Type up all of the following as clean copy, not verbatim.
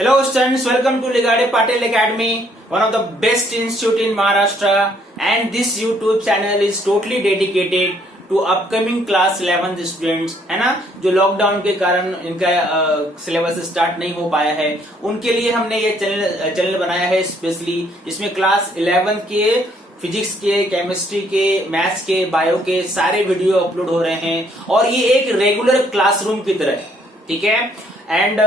Hello students, welcome to Ligade Patel Academy, one of the best institute in Maharashtra, and this YouTube channel is totally dedicated to upcoming class 11th students, है ना, जो lockdown के कारण इनका syllabus start नहीं हो पाया है, उनके लिए हमने ये चैनल बनाया है स्पेशली, जिसमें क्लास 11th के फिजिक्स के, केमिस्ट्री के, मैथ्स के, बायो के सारे वीडियो अपलोड हो रहे हैं और ये एक रेगुलर क्लासरूम की तरह है, ठीक है। एंड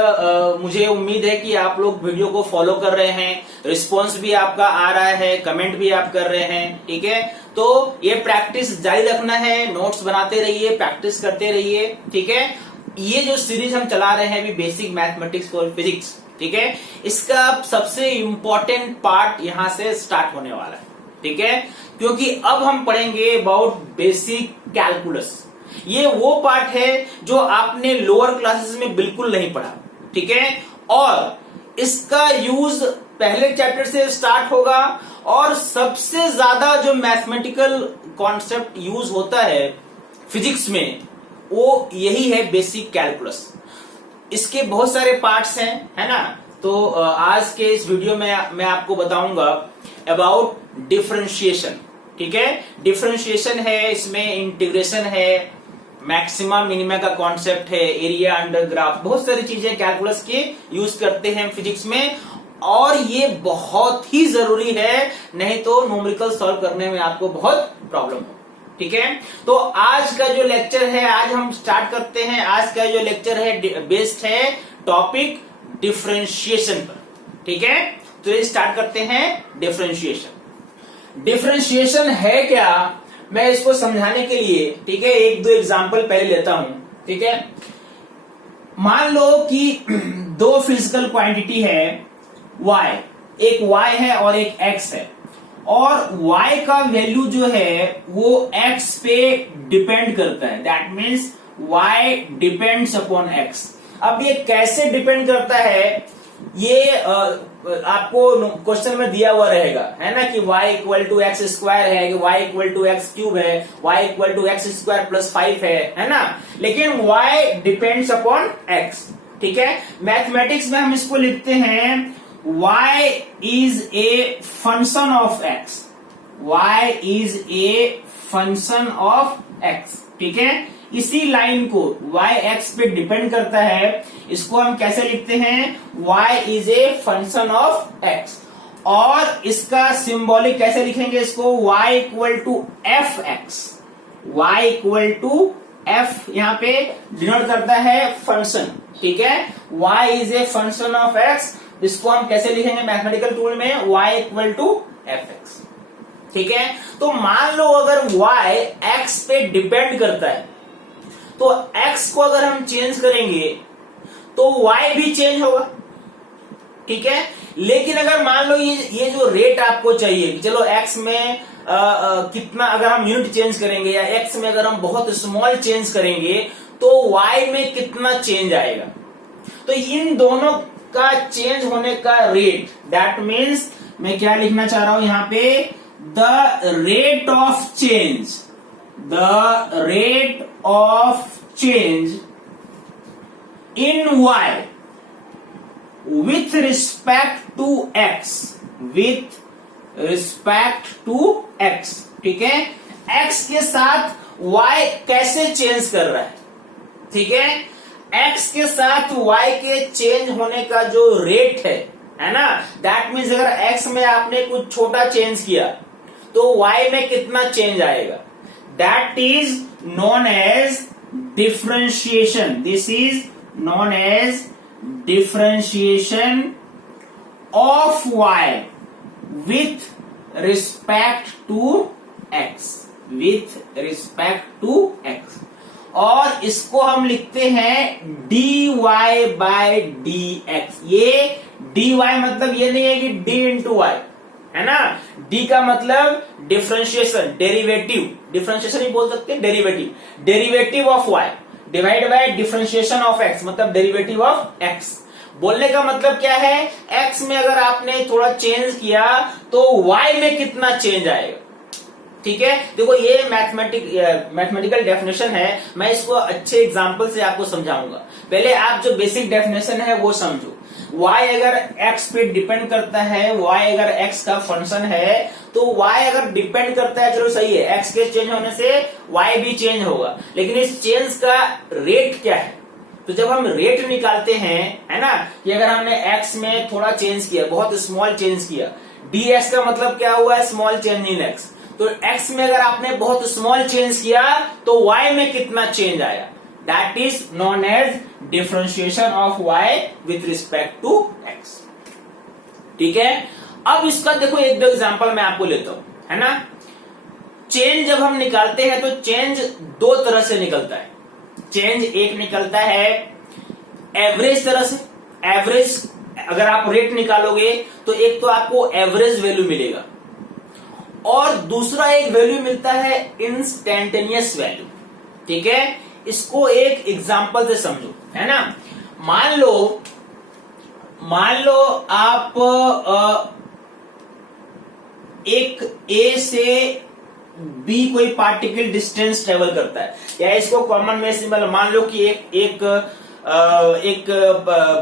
मुझे उम्मीद है कि आप लोग वीडियो को फॉलो कर रहे हैं, रिस्पॉन्स भी आपका आ रहा है, कमेंट भी आप कर रहे हैं, ठीक है। तो ये प्रैक्टिस जारी रखना है, नोट्स बनाते रहिए, प्रैक्टिस करते रहिए, ठीक है। ये जो सीरीज हम चला रहे हैं अभी, बेसिक मैथमेटिक्स फॉर फिजिक्स, ठीक है, इसका सबसे इंपॉर्टेंट पार्ट यहां से स्टार्ट होने वाला है, ठीक है, क्योंकि अब हम पढ़ेंगे अबाउट बेसिक कैलकुलस। ये वो पार्ट है जो आपने लोअर क्लासेस में बिल्कुल नहीं पढ़ा, ठीक है, और इसका यूज पहले चैप्टर से स्टार्ट होगा और सबसे ज्यादा जो मैथमेटिकल कॉन्सेप्ट यूज होता है फिजिक्स में वो यही है, बेसिक कैलकुलस। इसके बहुत सारे पार्ट्स हैं, है ना। तो आज के इस वीडियो में मैं आपको बताऊंगा अबाउट डिफरेंशिएशन, ठीक है। डिफरेंशिएशन है, इसमें इंटीग्रेशन है, मैक्सिमा मिनिमा का कॉन्सेप्ट है, एरिया अंडर ग्राफ, बहुत सारी चीजें कैलकुलस के यूज करते हैं फिजिक्स में और ये बहुत ही जरूरी है, नहीं तो न्यूमेरिकल सॉल्व करने में आपको बहुत प्रॉब्लम हो, ठीक है। तो आज का जो लेक्चर है, आज हम स्टार्ट करते हैं। आज का जो लेक्चर है बेस्ड है टॉपिक डिफरेंशिएशन पर, ठीक है। तो ये स्टार्ट करते हैं डिफरेंशिएशन। डिफरेंशिएशन है क्या, मैं इसको समझाने के लिए, ठीक है, एक दो एग्जांपल पहले लेता हूं, ठीक है। मान लो कि दो फिजिकल क्वांटिटी है y, एक y है और एक x है, और y का वैल्यू जो है वो x पे डिपेंड करता है, that means y depends upon x। अब ये कैसे डिपेंड करता है, ये आपको क्वेश्चन में दिया हुआ रहेगा, है ना, कि y equal to x square है, कि y equal to x cube है, y equal to x square plus 5 है ना, लेकिन y डिपेंड्स अपॉन x, ठीक है। मैथमेटिक्स में हम इसको लिखते हैं y is a function of x, y is a function of x, ठीक है। इसी लाइन को y x पे डिपेंड करता है, इसको हम कैसे लिखते हैं, y is a function of x, और इसका सिंबॉलिक कैसे लिखेंगे इसको, y equal to f x, y equal to f यहाँ पे डिनोट करता है फंक्शन, ठीक है। y is a function of x, इसको हम कैसे लिखेंगे मैथमेटिकल टूल में, y equal to f x, ठीक है। तो मान लो अगर y x पे डिपेंड करता है, तो x को अगर हम चेंज करेंगे तो y भी चेंज होगा, ठीक है। लेकिन अगर मान लो ये जो रेट आपको चाहिए कि चलो x में कितना, अगर हम यूनिट चेंज करेंगे या x में अगर हम बहुत स्मॉल चेंज करेंगे तो y में कितना चेंज आएगा, तो इन दोनों का चेंज होने का रेट, दैट मीन्स मैं क्या लिखना चाह रहा हूं यहां पे, the rate of change, the rate of change in y with respect to x, with respect to x, ठीक है। x के साथ y कैसे चेंज कर रहा है, ठीक है। x के साथ y के चेंज होने का जो रेट है ना, दैट मीन्स अगर x में आपने कुछ छोटा चेंज किया तो y में कितना चेंज आएगा, that is known as differentiation. This is known as differentiation of y with respect to x, with respect to x, और इसको हम लिखते हैं dy by dx। ये dy मतलब ये नहीं है कि d इंटू y, है ना, d का मतलब डिफरेंशिएशन, डेरिवेटिव, डिफरेंशिएशन ही बोल सकते हैं, derivative, derivative of y divide by differentiation of x, मतलब डेरिवेटिव ऑफ x। बोलने का मतलब क्या है, x में अगर आपने थोड़ा चेंज किया तो y में कितना चेंज आएगा, ठीक है, देखो ये मैथमेटिकल डेफिनेशन है, मैं इसको अच्छे एग्जांपल से आपको समझाऊंगा। पहले आप जो बेसिक डेफिनेशन है वो समझो। y अगर x पे डिपेंड करता है, y अगर x का फंक्शन है, तो y अगर डिपेंड करता है, चलो सही है, x के चेंज होने से y भी चेंज होगा, लेकिन इस चेंज का रेट क्या है? तो जब हम रेट निकालते हैं, है ना, कि अगर हमने x में थोड़ा चेंज किया, बहुत स्मॉल चेंज किया, ds का मतलब क्या हुआ है? Small change in x। तो x में अगर आपने बहुत स्मॉल चेंज किया तो y में कितना चेंज आया? That is known as differentiation of y with respect to x। ठीक है, अब इसका देखो एक दो एग्जांपल मैं आपको लेता हूं, है ना। चेंज जब हम निकालते हैं तो चेंज दो तरह से निकलता है। चेंज एक निकलता है एवरेज तरह से। एवरेज अगर आप रेट निकालोगे तो एक तो आपको एवरेज वैल्यू मिलेगा, और दूसरा एक वैल्यू मिलता है इंस्टेंटेनियस वैल्यू। ठीक है, इसको एक एग्जांपल से समझो, है ना। मान लो आप एक ए से बी कोई पार्टिकल डिस्टेंस ट्रेवल करता है, या इसको कॉमन में सिंबल मान लो कि एक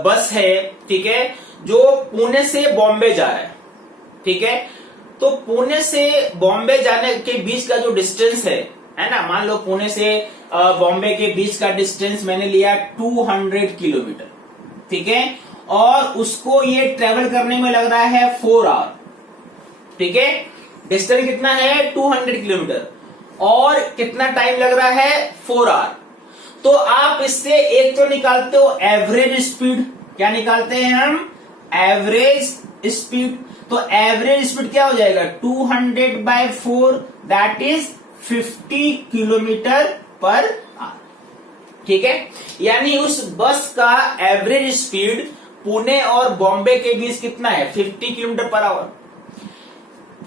बस है, ठीक है, जो पुणे से बॉम्बे जा रहा है। ठीक है, तो पुणे से बॉम्बे जाने के बीच का जो डिस्टेंस है ना, मान लो पुणे से बॉम्बे के बीच का डिस्टेंस मैंने लिया 200 किलोमीटर। ठीक है, और उसको ये ट्रेवल करने में लग रहा है 4 आवर। ठीक है, डिस्टेंस कितना है? 200 किलोमीटर, और कितना टाइम लग रहा है? 4 आवर। तो आप इससे एक तो निकालते हो एवरेज स्पीड। क्या निकालते हैं हम? Average speed. तो एवरेज स्पीड क्या हो जाएगा? 200/4 that is 50 kilometre per hour. ठीक है, यानी उस बस का एवरेज स्पीड पुणे और बॉम्बे के बीच कितना है? 50 किलोमीटर पर आवर।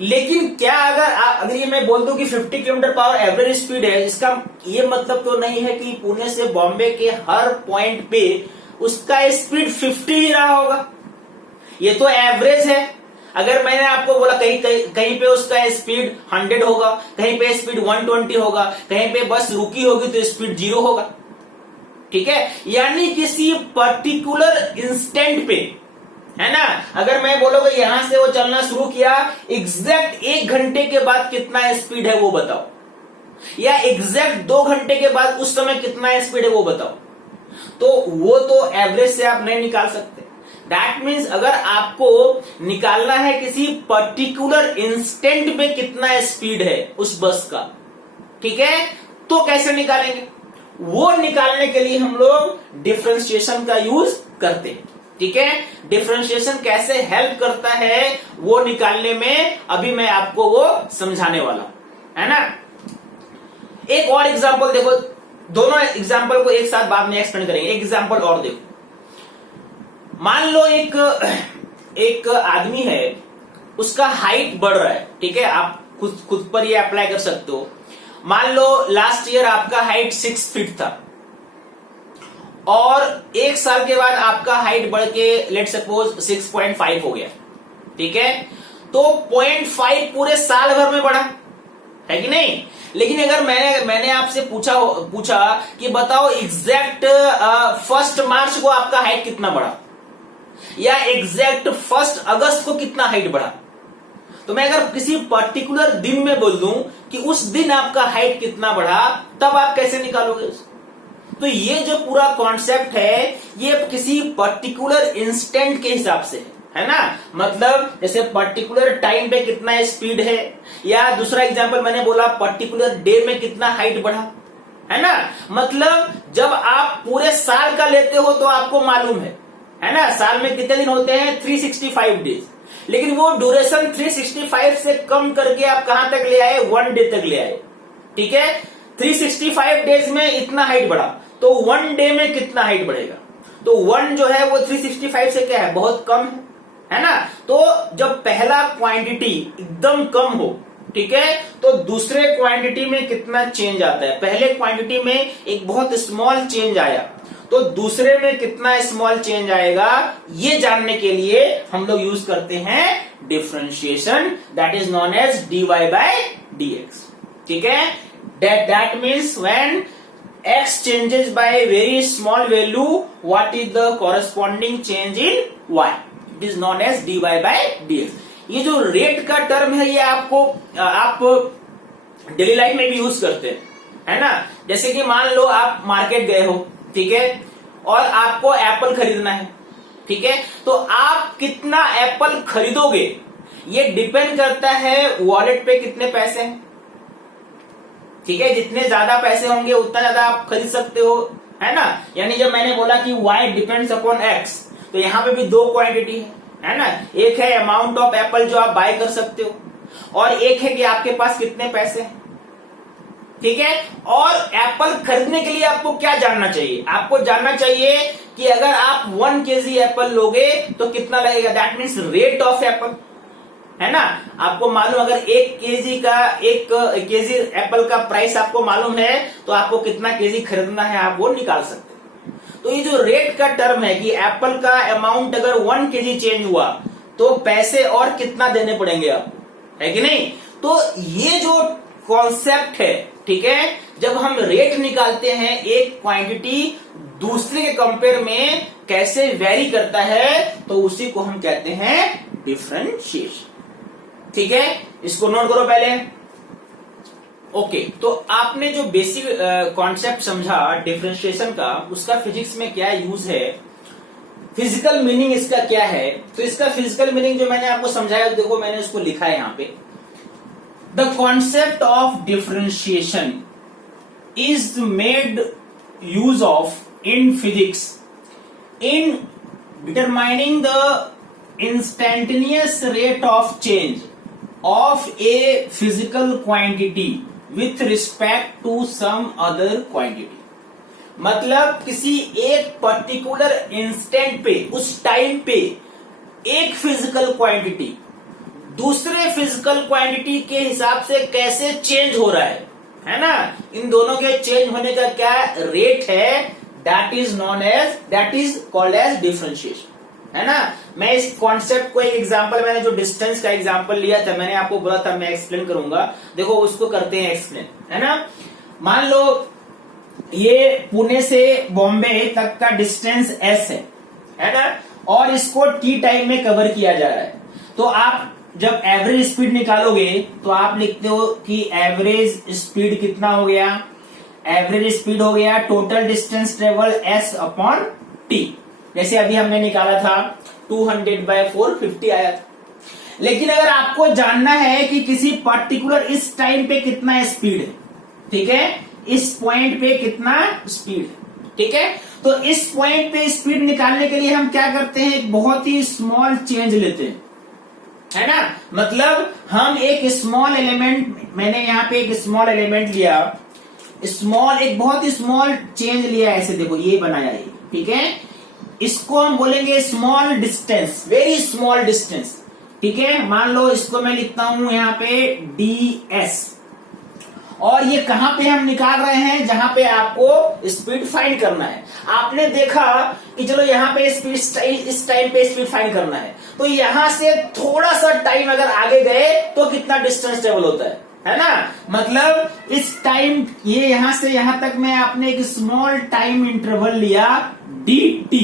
लेकिन क्या अगर ये मैं बोल दूं कि 50 kilometre per hour average speed है, इसका ये मतलब तो नहीं है कि पुणे से बॉम्बे के हर पॉइंट पे उसका स्पीड 50 ही रहा होगा। ये तो एवरेज है। अगर मैंने आपको बोला कहीं पे उसका स्पीड 100 होगा, कहीं पे स्पीड 120 होगा, कहीं पे बस रुकी होगी तो स्पीड 0 होगा। ठीक है, यानी किसी पर्टिकुलर इंस्टेंट पे, है ना, अगर मैं बोलोगे यहां से वो चलना शुरू किया, एग्जैक्ट 1 घंटे के बाद कितना स्पीड है वो बताओ, या एग्जैक्ट 2 घंटे के बाद उस समय कितना स्पीड है वो बताओ, तो वो तो एवरेज से आप नहीं निकाल सकते। दैट मीन्स अगर आपको निकालना है किसी पर्टिकुलर इंस्टेंट पे कितना स्पीड है उस बस का, ठीक है, तो कैसे निकालेंगे? वो निकालने के लिए हम लोग डिफरेंशिएशन का यूज करते हैं। ठीक है, डिफरेंशिएशन कैसे हेल्प करता है वो निकालने में अभी मैं आपको वो समझाने वाला हूं, है ना। एक और एग्जांपल देखो, दोनों एग्जांपल को एक साथ बाद में एक्सप्लेन करेंगे। एक एग्जांपल और देखो, मान लो एक आदमी है, उसका हाइट बढ़ रहा है। ठीक है, आप खुद पर ये अप्लाई कर सकते हो। मान लो लास्ट ईयर आपका हाइट 6 फीट था, और 1 साल के बाद आपका हाइट बढ़ के लेट सपोज 6.5 हो गया। ठीक है, तो 0.5 पूरे साल भर में बढ़ा है कि नहीं? लेकिन अगर मैंने आपसे पूछा कि बताओ एग्जैक्ट 1 मार्च को आपका हाइट कितना बढ़ा, या एग्जैक्ट 1 अगस्त को कितना हाइट बढ़ा, तो मैं अगर किसी पर्टिकुलर दिन में बोल दूं कि उस दिन आपका हाइट कितना बढ़ा, तब आप कैसे निकालोगे उसको? तो ये जो पूरा कॉन्सेप्ट है ये किसी पर्टिकुलर इंस्टेंट के हिसाब से है ना, मतलब जैसे पर्टिकुलर टाइम पे कितना स्पीड है, या दूसरा एग्जांपल मैंने बोला पर्टिकुलर डे में कितना हाइट बढ़ा, है ना। मतलब जब आप पूरे साल का लेते हो तो आपको मालूम है ना, साल में कितने दिन होते हैं? 365 डेज। लेकिन वो ड्यूरेशन 365 से कम करके आप कहां तक ले आए? 1 डे तक ले आए। ठीक है, 365 डेज में इतना हाइट बढ़ा, तो 1 डे में कितना हाइट बढ़ेगा? तो 1 जो है वो 365 से क्या है? बहुत कम है ना। तो जब पहला क्वांटिटी एकदम कम हो, ठीक है, तो दूसरे क्वांटिटी में कितना चेंज आता है? पहले क्वांटिटी में एक बहुत स्मॉल चेंज आया, तो दूसरे में कितना स्मॉल चेंज आएगा, ये जानने के लिए हम लोग यूज करते हैं differentiation, that is known as dy/dx। ठीक है, that means when x changes by very small value, what is the corresponding change in y? It is known as dy by dx. ये जो रेट का term है ये आपको आप daily life में भी यूज करते हैं, है ना। जैसे कि मान लो आप मार्केट गए हो, ठीक है, और आपको एप्पल खरीदना है, ठीक है, तो आप कितना एप्पल खरीदोगे ये डिपेंड करता है वॉलेट पे कितने पैसे हैं, ठीक है। जितने ज्यादा पैसे होंगे उतना ज्यादा आप खरीद सकते हो, है ना। यानी जब मैंने बोला कि y डिपेंड्स अपॉन x, तो यहां पे भी दो क्वांटिटी है ना। एक है अमाउंट ऑफ एप्पल जो आप बाय कर सकते हो, और एक है कि आपके पास कितने पैसे हैं, ठीक है। और एप्पल खरीदने के लिए आपको क्या जानना चाहिए, आपको जानना चाहिए कि अगर आप 1 kg एप्पल लोगे तो कितना लगेगा, that means rate of Apple, है ना। आपको मालूम अगर 1 केजी एप्पल का प्राइस आपको मालूम है तो आपको कितना केजी खरीदना है आप वो निकाल सकते हैं। तो ये जो रेट का टर्म है कि एप्पल का अमाउंट अगर 1 केजी चेंज हुआ तो पैसे और कितना देने पड़ेंगे आपको, है कि नहीं। तो ये जो कॉन्सेप्ट है, ठीक है, जब हम रेट निकालते हैं एक क्वांटिटी दूसरे के कंपेयर में कैसे वेरी करता है तो उसी को हम कहते हैं डिफरेंशिएशन, ठीक है। इसको नोट करो पहले। ओके, तो आपने जो बेसिक कॉन्सेप्ट समझा डिफरेंशिएशन का, उसका फिजिक्स में क्या यूज है, फिजिकल मीनिंग इसका क्या है। तो इसका फिजिकल मीनिंग जो मैंने आपको समझाया, देखो मैंने उसको लिखा है यहां पे। The concept of differentiation is made use of in physics in determining the instantaneous rate of change of a physical quantity with respect to some other quantity। मतलब किसी एक पर्टिकुलर इंस्टेंट पे, उस टाइम पे एक फिजिकल क्वांटिटी दूसरे physical quantity के हिसाब से कैसे चेंज हो रहा है ना। इन दोनों के चेंज होने का क्या रेट है, that is called as differentiation, है ना। मैं इस कॉन्सेप्ट को एक एग्जांपल, मैंने जो डिस्टेंस का एग्जांपल लिया था, मैंने आपको बोला था मैं एक्सप्लेन करूंगा, देखो उसको करते हैं एक्सप्लेन, है ना। मान लो ये पुणे से बॉम्बे तक का डिस्टेंस s है ना, और इसको t टाइम में कवर किया जा रहा है। तो आप जब एवरेज स्पीड निकालोगे तो आप लिखते हो कि एवरेज स्पीड कितना हो गया, एवरेज स्पीड हो गया total distance travel s upon t। जैसे अभी हमने निकाला था 200/450 आया था। लेकिन अगर आपको जानना है कि किसी पर्टिकुलर इस टाइम पे कितना स्पीड है, ठीक है, इस पॉइंट पे कितना स्पीड है, ठीक है, तो इस पॉइंट पे स्पीड निकालने के लिए हम क्या करते हैं, एक बहुत ही स्मॉल चेंज लेते हैं, है ना। मतलब हम एक स्मॉल एलिमेंट, मैंने यहाँ पे एक स्मॉल एलिमेंट लिया, एक बहुत ही स्मॉल चेंज लिया, ऐसे देखो ये बनाया है, ठीक है। इसको हम बोलेंगे small distance, very small distance, ठीक है। मान लो इसको मैं लिखता हूं यहाँ पे ds, और ये कहां पे हम निकाल रहे हैं, जहां पे आपको स्पीड फाइंड करना है। आपने देखा कि चलो यहाँ पे स्पीड, इस टाइम पे स्पीड फाइंड करना है, तो यहां से थोड़ा सा टाइम अगर आगे गए तो कितना डिस्टेंस ट्रेवल होता है ना। मतलब इस टाइम, ये यहां से यहां तक में आपने एक स्मॉल टाइम इंटरवल लिया dt,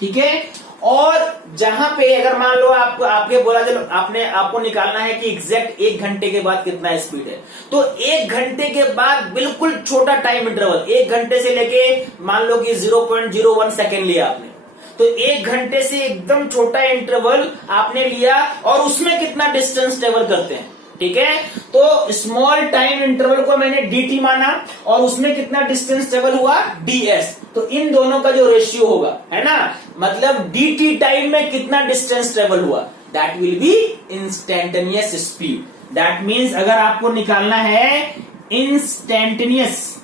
ठीक है। और जहां पे अगर मान लो आपके बोला, चलो आपको निकालना है कि एग्जैक्ट 1 घंटे के बाद कितना स्पीड है, तो 1 घंटे के बाद बिल्कुल छोटा टाइम इंटरवल, 1 घंटे से लेके मान लो कि 0.01 सेकेंड लिया आपने, तो 1 घंटे से एकदम छोटा इंटरवल आपने लिया और उसमें कितना डिस्टेंस ट्रेवल करते हैं, ठीक है। तो स्मॉल टाइम इंटरवल को मैंने dt माना और उसमें कितना डिस्टेंस ट्रेवल हुआ ds, तो इन दोनों का जो रेशियो होगा, है ना, मतलब dt टाइम में कितना डिस्टेंस ट्रेवल हुआ, that will be instantaneous speed. That means अगर आपको निकालना है इंस्टेंटेनियस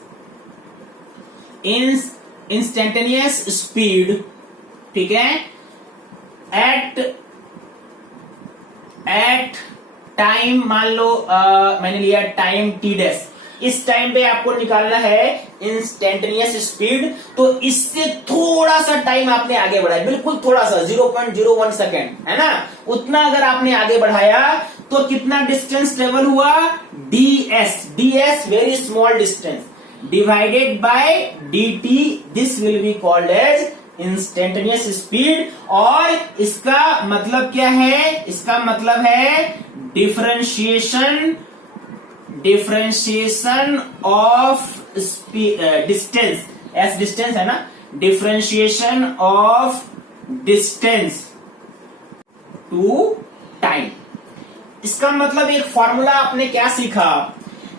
स्पीड, ठीक है, एट टाइम, मान लो मैंने लिया टाइम t डैश, इस टाइम पे आपको निकालना है इंस्टेंटेनियस स्पीड, तो इससे थोड़ा सा टाइम आपने आगे बढ़ाया, बिल्कुल थोड़ा सा 0.01 सेकेंड, है ना, उतना अगर आपने आगे बढ़ाया तो कितना डिस्टेंस ट्रेवल हुआ, ds very small distance divided by dt, this will be called as instantaneous speed. और इसका मतलब क्या है, इसका मतलब है differentiation of distance, s distance है ना, differentiation of distance to time. इसका मतलब एक फॉर्मूला आपने क्या सीखा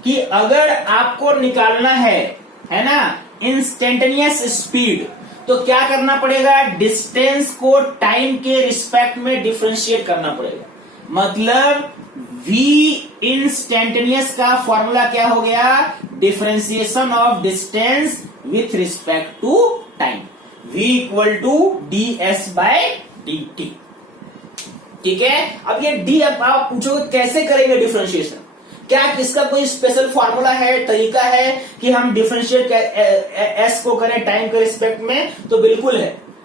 कि अगर आपको निकालना है ना इंस्टेंटेनियस स्पीड, तो क्या करना पड़ेगा, डिस्टेंस को टाइम के रिस्पेक्ट में डिफरेंशिएट करना पड़ेगा। मतलब v इंस्टेंटेनियस का फॉर्मूला क्या हो गया, differentiation of distance with respect to time, v equal to ds by dt। ठीक है, अब ये d, अब आप पूछोगे कैसे करेंगे डिफरेंशिएशन, क्या इसका कोई स्पेशल फॉर्मूला है, तरीका है कि हम डिफरेंशिएट एस को करें टाइम के रिस्पेक्ट में, तो बिल्कुल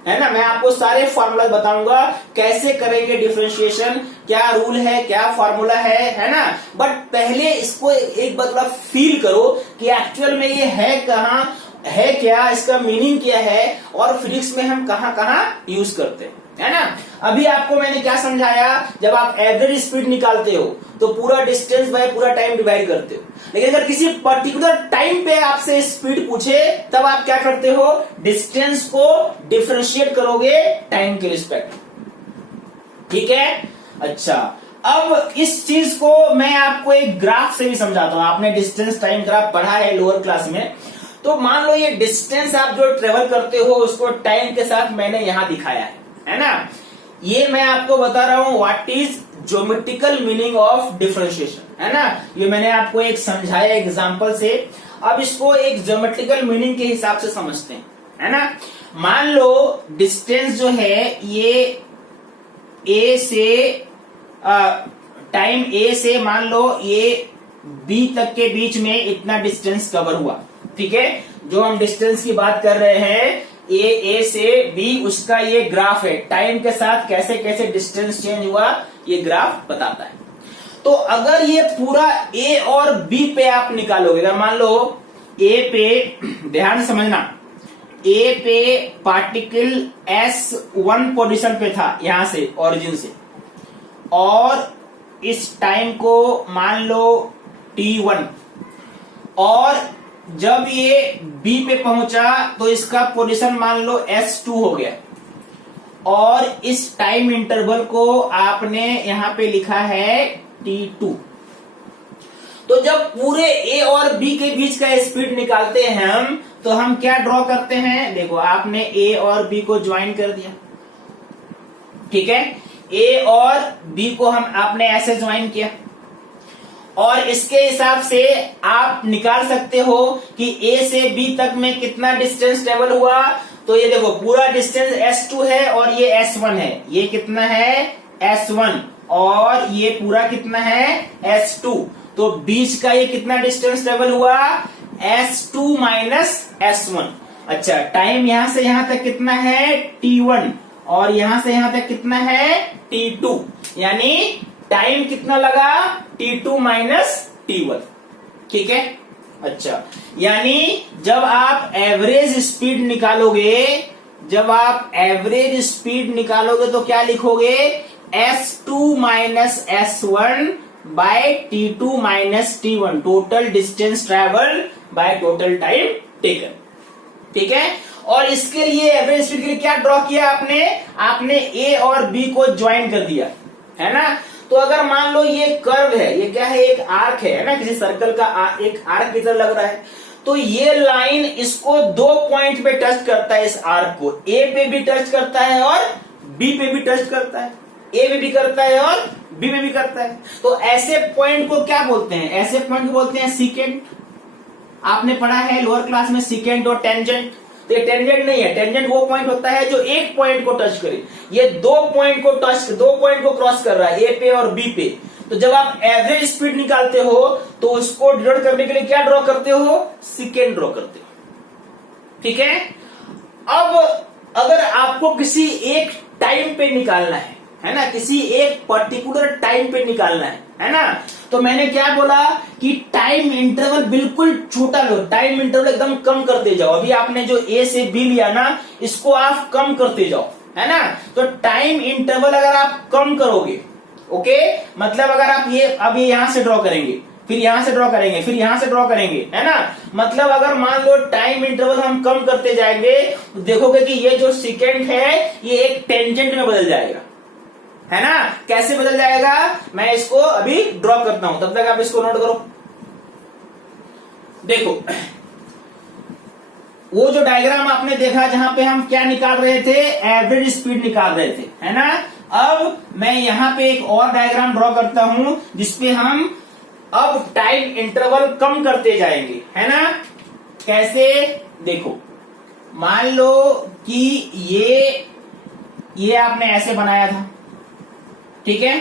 है ना, मैं आपको सारे फॉर्मूला बताऊंगा कैसे करेंगे डिफरेंशिएशन, क्या रूल है, क्या फॉर्मूला है ना। बट पहले इसको एक बार फील करो कि एक्चुअल में ये है कहाँ, है क्या, इसका मीनिंग क्या है, और फिजिक्स में हम कहाँ कहाँ यूज करते हैं, है ना। अभी आपको मैंने क्या समझाया, जब आप एवरेज स्पीड निकालते हो तो पूरा डिस्टेंस बाय पूरा टाइम डिवाइड करते हो, लेकिन अगर किसी पर्टिकुलर टाइम पे आपसे स्पीड पूछे तब आप क्या करते हो, डिस्टेंस को डिफरेंशिएट करोगे टाइम के रिस्पेक्ट। ठीक है, अच्छा, अब इस चीज को मैं आपको एक ग्राफ से भी समझाता हूं। आपने डिस्टेंस टाइम ग्राफ पढ़ा है लोअर क्लास में, तो मान लो ये डिस्टेंस आप जो ट्रेवल करते हो उसको टाइम के साथ मैंने यहां दिखाया है ना। ये मैं आपको बता रहा हूं what is geometrical meaning of differentiation, है ना। ये मैंने आपको एक समझाया एग्जांपल से, अब इसको एक ज्योमेट्रिकल मीनिंग के हिसाब से समझते हैं, है ना। मान लो डिस्टेंस जो है ये ए से टाइम ए से मान लो ये बी तक के बीच में इतना डिस्टेंस कवर हुआ। ठीक है, जो हम डिस्टेंस की बात कर रहे हैं ए से बी, उसका ये ग्राफ है, टाइम के साथ कैसे कैसे डिस्टेंस चेंज हुआ ये ग्राफ बताता है। तो अगर ये पूरा ए और बी पे आप निकालोगे, अगर मान लो ए पे, ध्यान से समझना, ए पे पार्टिकल S1 पोजीशन पे था यहां से ओरिजिन से, और इस टाइम को मान लो T1, और जब ये बी पे पहुंचा तो इसका पोजीशन मान लो S2 हो गया, और इस टाइम इंटरवल को आपने यहां पे लिखा है T2। तो जब पूरे ए और बी के बीच का स्पीड निकालते हैं हम, तो हम क्या ड्रॉ करते हैं, देखो आपने ए और बी को ज्वाइन कर दिया। ठीक है, ए और बी को हम आपने ऐसे ज्वाइन किया, और इसके हिसाब से आप निकाल सकते हो कि ए से बी तक में कितना डिस्टेंस ट्रेवल हुआ। तो ये देखो पूरा डिस्टेंस S2 है और ये S1 है, ये कितना है S1, और ये पूरा कितना है S2, तो बीच का ये कितना डिस्टेंस ट्रेवल हुआ, S2 माइनस S1। अच्छा, टाइम यहां से यहां तक कितना है T1, और यहां से यहां तक कितना है T2, यानी टाइम कितना लगा T2 माइनस T1। ठीक है, अच्छा, यानी जब आप एवरेज स्पीड निकालोगे, जब आप एवरेज स्पीड निकालोगे तो क्या लिखोगे, S2 minus S1 by T2 minus T1, total distance travel by total time taken. ठीक है, और इसके लिए एवरेज स्पीड के लिए क्या ड्रॉ किया आपने ए और बी को ज्वाइन कर दिया, है ना। तो अगर मान लो ये कर्व है, ये क्या है, एक आर्क है ना, किसी सर्कल का एक आर्क की तरह लग रहा है, तो ये लाइन इसको 2 पॉइंट पे टच करता है, इस आर्क को ए पे भी टच करता है और बी पे भी टच करता है, ए पे भी करता है और बी पे भी करता है। तो ऐसे पॉइंट को क्या बोलते हैं, ऐसे पॉइंट को बोलते हैं सीकेंट। आपने पढ़ा है लोअर क्लास में सीकेंट और टेंजेंट। तो ये टेंजेंट नहीं है, टेंजेंट वो पॉइंट होता है जो एक पॉइंट को टच करे, ये 2 पॉइंट को क्रॉस कर रहा है, ए पे और बी पे, तो जब आप एवरेज स्पीड निकालते हो तो उसको डिनोट करने के लिए क्या ड्रॉ करते हो, सेकेंड ड्रॉ करते हो। ठीक है। अब अगर आपको किसी एक टाइम पे निकालना है ना, किसी एक पर्टिकुलर टाइम पे निकालना है ना, तो मैंने क्या बोला कि टाइम इंटरवल बिल्कुल छोटा लो, टाइम इंटरवल एकदम कम करते जाओ। अभी आपने जो ए से बी लिया ना, इसको आप कम करते जाओ, है ना। तो टाइम इंटरवल अगर आप कम करोगे, ओके, मतलब अगर आप ये अब ये यहां से ड्रॉ करेंगे, फिर यहां से ड्रॉ करेंगे, फिर यहां से ड्रॉ करेंगे, है ना, मतलब अगर मान लो टाइम इंटरवल हम कम करते जाएंगे तो देखोगे कि ये जो सेकेंड है ये एक टेंजेंट में बदल जाएगा, है ना। कैसे बदल जाएगा, मैं इसको अभी ड्रॉ करता हूं, तब तक आप इसको नोट करो। देखो वो जो डायग्राम आपने देखा जहां पे हम क्या निकाल रहे थे, एवरेज स्पीड निकाल रहे थे, है ना। अब मैं यहां पे एक और डायग्राम ड्रॉ करता हूं जिसपे हम अब टाइम इंटरवल कम करते जाएंगे, है ना। कैसे, देखो मान लो कि ये आपने ऐसे बनाया था, ठीक है।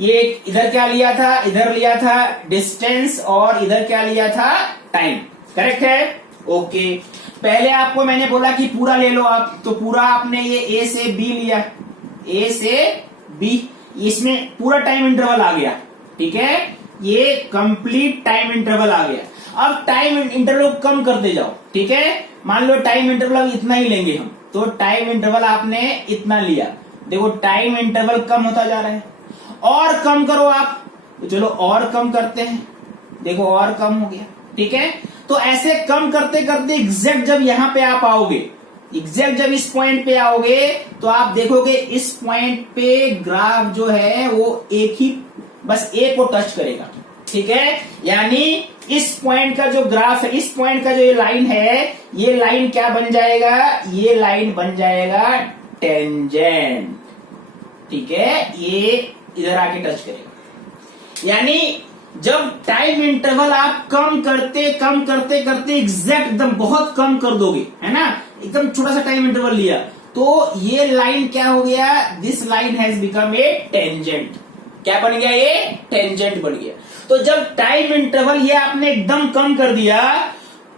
ये इधर क्या लिया था, इधर लिया था डिस्टेंस और इधर क्या लिया था, टाइम, करेक्ट है, ओके। पहले आपको मैंने बोला कि पूरा ले लो आप, तो पूरा आपने ये ए से बी लिया, ए से बी, इसमें पूरा टाइम इंटरवल आ गया, ठीक है, ये कंप्लीट टाइम इंटरवल आ गया। अब टाइम इंटरवल कम करते जाओ, ठीक है। मान लो टाइम इंटरवल अब इतना ही लेंगे हम, तो टाइम इंटरवल आपने इतना लिया, देखो टाइम इंटरवल कम होता जा रहा है, और कम करो आप, तो चलो और कम करते हैं, देखो और कम हो गया, ठीक है। तो ऐसे कम करते करते एग्जैक्ट जब यहां पे आप आओगे, एग्जैक्ट जब इस पॉइंट पे आओगे तो आप देखोगे इस पॉइंट पे ग्राफ जो है वो एक ही, बस एक को टच करेगा, ठीक है। यानी इस पॉइंट का जो ग्राफ है, इस पॉइंट का जो ये लाइन है, ये लाइन क्या बन जाएगा, ये लाइन बन जाएगा टेंजेंट, ठीक है, ये इधर आके टच करेगा। यानी जब टाइम इंटरवल आप कम करते करते एग्जैक्ट एकदम बहुत कम कर दोगे, है ना, एकदम छोटा सा टाइम इंटरवल लिया, तो ये लाइन क्या हो गया, this line has become a tangent. क्या बन गया, ये टेंजेंट बन गया। तो जब टाइम इंटरवल ये आपने एकदम कम कर दिया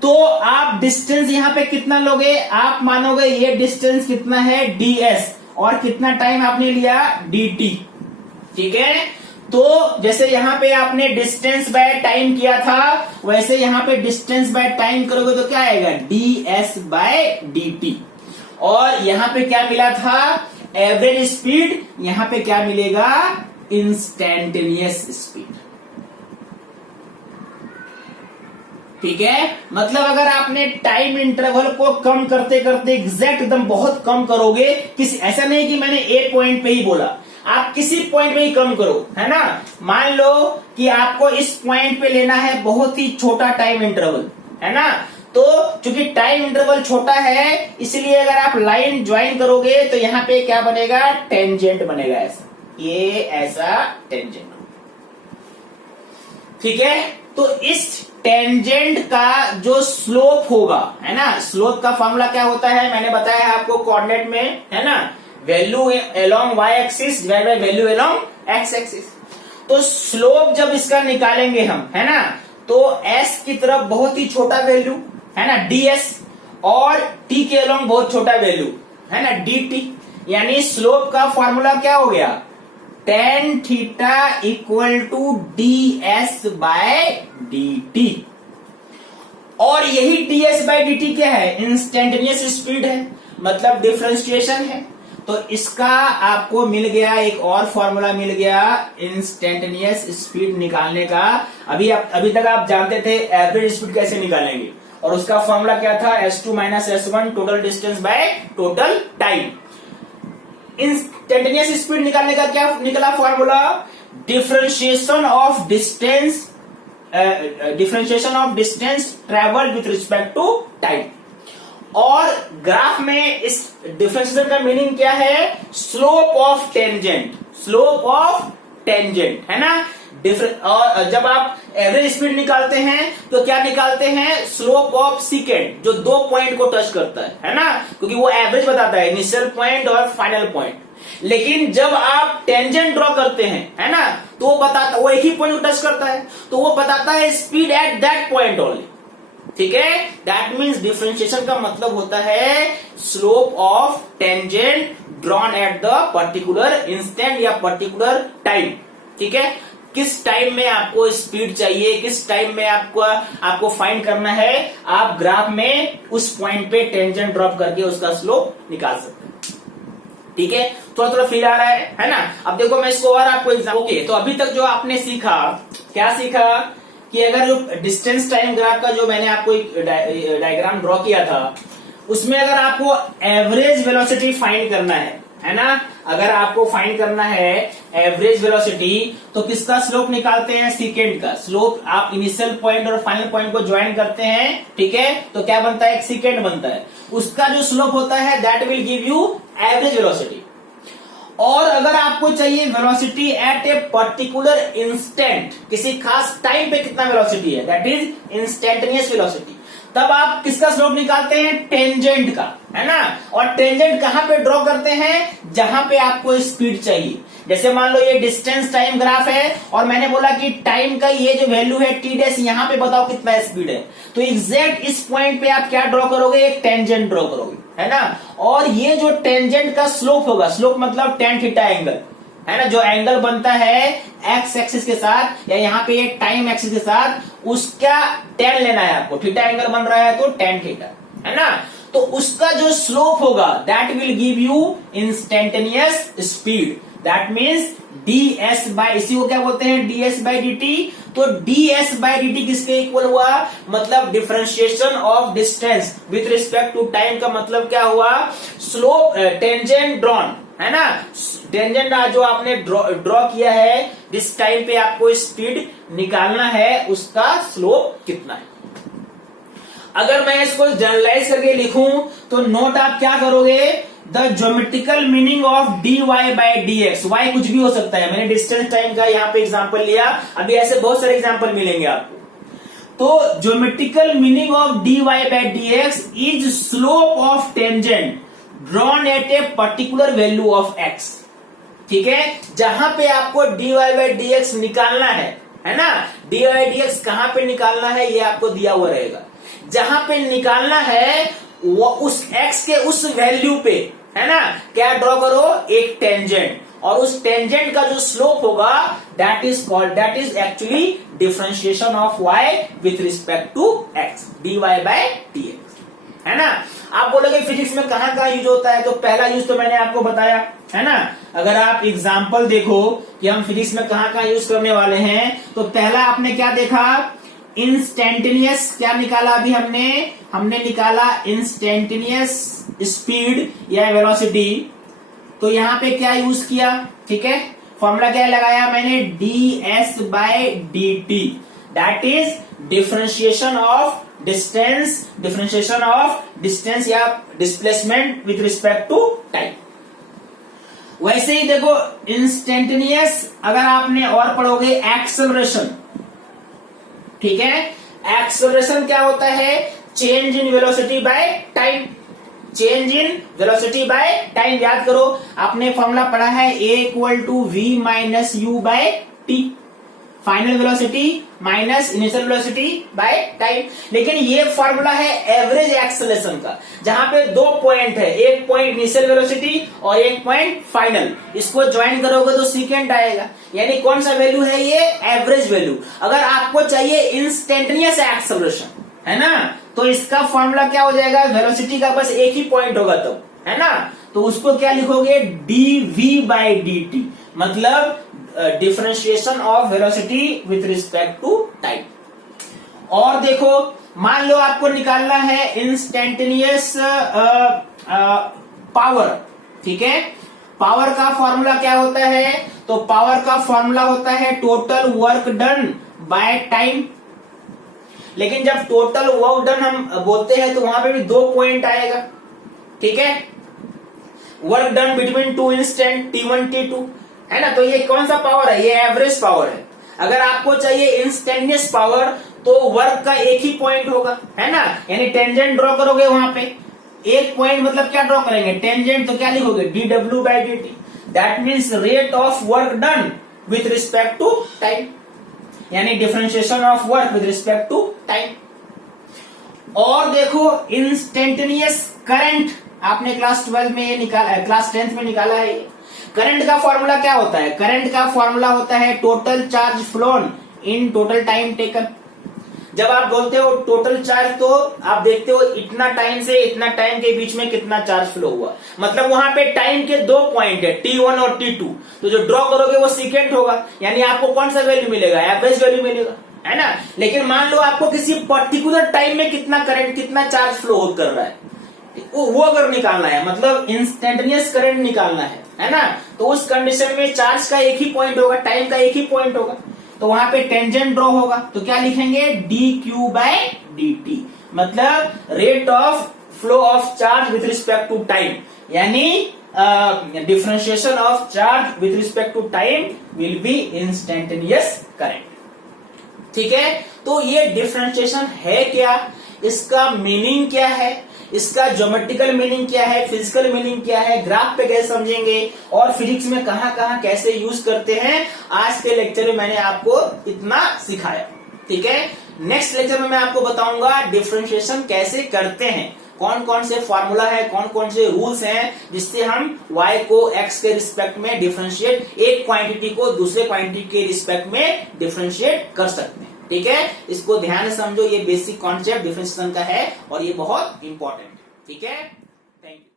तो आप डिस्टेंस यहां पे कितना लोगे, आप मानोगे ये डिस्टेंस कितना है, ds, और कितना टाइम आपने लिया, dt, ठीक है। तो जैसे यहां पे आपने डिस्टेंस बाय टाइम किया था, वैसे यहां पे डिस्टेंस बाय टाइम करोगे तो क्या आएगा, ds बाय dt। और यहां पे क्या मिला था, एवरेज स्पीड, यहां पे क्या मिलेगा, इंस्टेंटेनियस स्पीड, ठीक है। मतलब अगर आपने टाइम इंटरवल को कम करते करते एग्जैक्ट एकदम बहुत कम करोगे, किसी ऐसा नहीं कि मैंने एक पॉइंट पे ही बोला, आप किसी पॉइंट पे ही कम करो, है ना। मान लो कि आपको इस पॉइंट पे लेना है बहुत ही छोटा टाइम इंटरवल, है ना, तो चूंकि टाइम इंटरवल छोटा है इसलिए अगर आप लाइन ज्वाइन करोगे तो यहां पे क्या बनेगा, टेंजेंट बनेगा, ऐसा, ये ऐसा टेंजेंट, ठीक है। तो इस टेंजेंट का जो स्लोप होगा, है ना, स्लोप का फॉर्मूला क्या होता है, मैंने बताया है आपको कोऑर्डिनेट में, है ना, value along y axis divide by value along x axis. तो स्लोप जब इसका निकालेंगे हम, है ना, तो s की तरफ बहुत ही छोटा वैल्यू, है ना, ds, और t के अलोंग बहुत छोटा वैल्यू, है ना, dt। यानी स्लोप का फॉर्मूला क्या हो गया, tan theta equal to ds by dt। और यही ds बाय dt क्या है, इंस्टेंटेनियस स्पीड है, मतलब डिफरेंशिएशन है। तो इसका आपको मिल गया, एक और फॉर्मूला मिल गया इंस्टेंटेनियस स्पीड निकालने का। अभी तक आप जानते थे एवरेज स्पीड कैसे निकालेंगे, और उसका फॉर्मूला क्या था, s2 minus s1 total distance by total time. Instantaneous speed निकालने का क्या निकला formula, differentiation of distance travelled with respect to time. और ग्राफ में इस डिफरेंशिएशन का मीनिंग क्या है, slope of tangent, slope of tangent, है ना। और जब आप एवरेज स्पीड निकालते हैं तो क्या निकालते हैं, स्लोप ऑफ सेकेंड, जो दो पॉइंट को टच करता है ना, क्योंकि वो एवरेज बताता है, इनिशियल पॉइंट और फाइनल पॉइंट, लेकिन जब आप टेंजेंट ड्रॉ करते हैं, है ना, तो वो बताता, वो एक ही पॉइंट को टच करता है, तो वो बताता है speed at that point only. ठीक है, दैट मीन्स डिफरेंशिएशन का मतलब होता है slope of tangent drawn at the particular instant या पर्टिकुलर टाइम। ठीक है, किस टाइम में आपको स्पीड चाहिए, किस टाइम में आपको फाइंड करना है, आप ग्राफ में उस पॉइंट पे टेंजेंट ड्रॉप करके उसका स्लोप निकाल सकते हैं। ठीक है, थोड़ा थोड़ा फील आ रहा है ना। अब देखो मैं इसको और आपको एग्जाम्पल, ओके, तो अभी तक जो आपने सीखा, क्या सीखा कि अगर जो डिस्टेंस टाइम ग्राफ का जो मैंने आपको एक डायग्राम ड्रॉ किया था, उसमें अगर आपको एवरेज वेलोसिटी फाइंड करना है ना, अगर आपको फाइंड करना है एवरेज वेलोसिटी, तो किसका स्लोप निकालते हैं, सेकेंड का स्लोप। आप इनिशियल पॉइंट और फाइनल पॉइंट को ज्वाइन करते हैं, ठीक है, तो क्या बनता है, एक सेकेंड बनता है, उसका जो स्लोप होता है that will give you average velocity. और अगर आपको चाहिए velocity at a particular instant, किसी खास टाइम पे कितना वेलोसिटी है, दैट इज इंस्टेंटेनियस वेलोसिटी, तब आप किसका स्लोप निकालते हैं, टेंजेंट का, है ना। और टेंजेंट कहां पे ड्रॉ करते हैं, जहां पे आपको स्पीड चाहिए। जैसे मान लो ये डिस्टेंस टाइम ग्राफ है और मैंने बोला कि टाइम का ये जो वैल्यू है टी डैश, यहां पे बताओ कितना स्पीड है, तो एग्जैक्ट इस पॉइंट पे आप क्या ड्रॉ करोगे, एक टेंजेंट ड्रॉ करोगे, है ना। और ये जो टेंजेंट का स्लोप होगा, स्लोप मतलब टेन थीटा एंगल, है ना, जो एंगल बनता है एक्स एक्सिस के साथ या यहाँ पे ये टाइम एक्सिस के साथ, उसका टेन लेना है आपको। थीटा एंगल बन रहा है तो टेन थीटा, है ना, तो उसका जो स्लोप होगा that will give you instantaneous speed, that means ds by, इसी को क्या बोलते हैं, ds बाई dt। तो ds बाई dt किसके इक्वल हुआ, मतलब differentiation of distance with respect to time का मतलब क्या हुआ, स्लोप टेंजेंट ड्रॉन, है ना, टेंजेंट जो आपने ड्रॉ किया है, जिस टाइम पे आपको स्पीड निकालना है, उसका स्लोप कितना है। अगर मैं इसको जनरलाइज करके लिखूं तो नोट आप क्या करोगे, the geometrical meaning of dy by dx, y कुछ भी हो सकता है, मैंने डिस्टेंस टाइम का यहाँ पे एग्जांपल लिया, अभी ऐसे बहुत सारे एग्जांपल मिलेंगे आपको। तो geometrical meaning of dy by dx is slope of tangent drawn at a particular value of x। ठीक है, जहां पे आपको dy बाई dx निकालना है ना, dy बाई dx कहां पे निकालना है ये आपको दिया हुआ रहेगा, जहां पे निकालना है वो उस x के उस वैल्यू पे, है ना, क्या ड्रॉ करो, एक टेंजेंट, और उस टेंजेंट का जो स्लोप होगा that is called, that is actually differentiation of y with respect to x, dy by dx, है ना। आप बोलोगे फिजिक्स में कहां कहां यूज होता है, तो पहला यूज तो मैंने आपको बताया, है ना। अगर आप एग्जांपल देखो कि हम फिजिक्स में कहां कहां यूज करने वाले हैं, तो पहला आपने क्या देखा, इंस्टेंटेनियस, क्या निकाला अभी हमने निकाला इंस्टेंटेनियस स्पीड या वेलोसिटी। तो यहां पे क्या यूज किया, ठीक है, फॉर्मूला क्या लगाया मैंने, ds by dt, that is differentiation of distance या displacement with respect to time. वैसे ही देखो इंस्टेंटेनियस, अगर आपने और पढ़ोगे एक्सेलरेशन, ठीक है, एक्सेलरेशन क्या होता है, change in velocity by time, change in velocity by time. याद करो आपने फॉर्मूला पढ़ा है a equal to v minus u by t, final velocity minus initial velocity by time. लेकिन ये फॉर्मूला है एवरेज एक्सेलरेशन का, जहां पे दो पॉइंट है, एक पॉइंट इनिशियल वेलोसिटी और एक पॉइंट फाइनल, इसको ज्वाइन करोगे तो सेकेंड आएगा, यानी कौन सा वैल्यू है ये, एवरेज वैल्यू। अगर आपको चाहिए इंस्टेंटेनियस एक्सेलरेशन, है ना, तो इसका फॉर्मूला क्या हो जाएगा, वेलोसिटी का बस एक ही पॉइंट होगा तब, है ना, तो उसको क्या लिखोगे, dv बाई dt, मतलब differentiation of velocity with respect to time. और देखो मान लो आपको निकालना है इंस्टेंटेनियस पावर, ठीक है, पावर का फॉर्मूला क्या होता है, तो पावर का फॉर्मूला होता है total work done by time. लेकिन जब टोटल वर्क डन हम बोलते हैं तो वहां पे भी दो पॉइंट आएगा, ठीक है, work done between two instant t1 t2, है ना, तो ये कौन सा पावर है, ये एवरेज पावर है। अगर आपको चाहिए इंस्टेंटेनियस पावर तो वर्क का एक ही पॉइंट होगा, है ना, यानी टेंजेंट ड्रॉ करोगे वहां पे एक पॉइंट, मतलब क्या ड्रॉ करेंगे, टेंजेंट, तो क्या लिखोगे, dw by dt। That means rate of work done with respect to time, यानी differentiation of work with respect to time. और देखो इंस्टेंटेनियस करंट, आपने क्लास 12 में ये निकाला, क्लास 10th में निकाला है। करंट का फॉर्मूला क्या होता है? करंट का फॉर्मूला होता है total charge flown in total time taken. जब आप बोलते हो टोटल चार्ज, तो आप देखते हो इतना टाइम से इतना टाइम के बीच में कितना चार्ज फ्लो हुआ, मतलब वहां पे टाइम के दो पॉइंट है, T1 और T2, तो जो ड्रॉ करोगे वो सेकेंड होगा, यानी आपको कौन सा वैल्यू मिलेगा? एवरेज वैल्यू मिलेगा, है ना। लेकिन मान लो आपको किसी पर्टिकुलर टाइम में कितना करंट, कितना चार्ज फ्लो कर रहा है, वो अगर निकालना है, मतलब इंस्टेंटेनियस करंट निकालना है ना, तो उस कंडीशन में चार्ज का एक ही पॉइंट होगा, टाइम का एक ही पॉइंट होगा, तो वहां पे टेंजेंट ड्रॉ होगा, तो क्या लिखेंगे? dq/dt, मतलब rate of flow of charge with respect to time, यानी differentiation of charge with respect to time will be instantaneous current. ठीक है, तो ये डिफरेंशिएशन है क्या, इसका मीनिंग क्या है, इसका ज्योमेट्रिकल मीनिंग क्या है, फिजिकल मीनिंग क्या है, ग्राफ पे कैसे समझेंगे, और फिजिक्स में कहां कहां कैसे यूज करते हैं, आज के लेक्चर में मैंने आपको इतना सिखाया। ठीक है, नेक्स्ट लेक्चर में मैं आपको बताऊंगा डिफरेंशिएशन कैसे करते हैं, कौन कौन से फॉर्मूला है, कौन कौन से रूल्स हैं जिससे हम y को x के रिस्पेक्ट में डिफरेंशिएट, एक क्वांटिटी को दूसरे क्वांटिटी के रिस्पेक्ट में डिफरेंशिएट कर सकते हैं। ठीक है, इसको ध्यान से समझो, ये बेसिक कॉन्सेप्ट डिफरेंशिएशन का है और ये बहुत इंपॉर्टेंट है। ठीक है, थैंक यू।